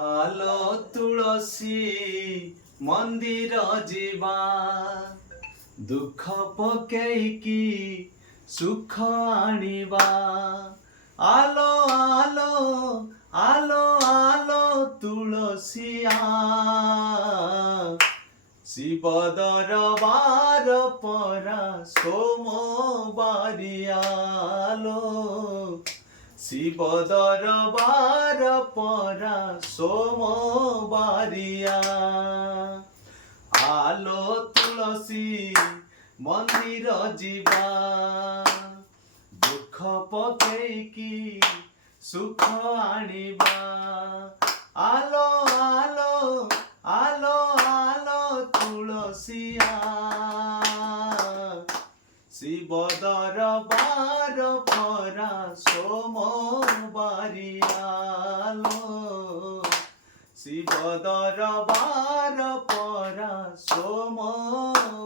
ଆଲୋ ତୁଳସୀ ମନ୍ଦିର ଯିବା, ଦୁଃଖ ପକେଇକି ସୁଖ ଆଣିବା। ଆଲୋ ଆଲୋ ଆଲୋ ଆଲୋ ତୁଳସୀଆ, ଶିବ ଦରବାର ପରା ସୋମବାରିଆ। ଆଲୋ ଶିବ ଦରବାର ପରା ସୋମବାରିଆ। ଆଲୋ ତୁଳସୀ ମନ୍ଦିର ଯିବା, ଦୁଃଖ ପକେଇକି ସୁଖ ଆଣିବା। ଆଲୋ ଆଲୋ ଆଲୋ ଆଲୋ ତୁଳସୀଆ, ଶିବ ଦରବାର ପରା ସୋମବାରିଆ। ଆଲୋ ଶିବ ଦରବାର ପରା ସୋମବାରିଆ।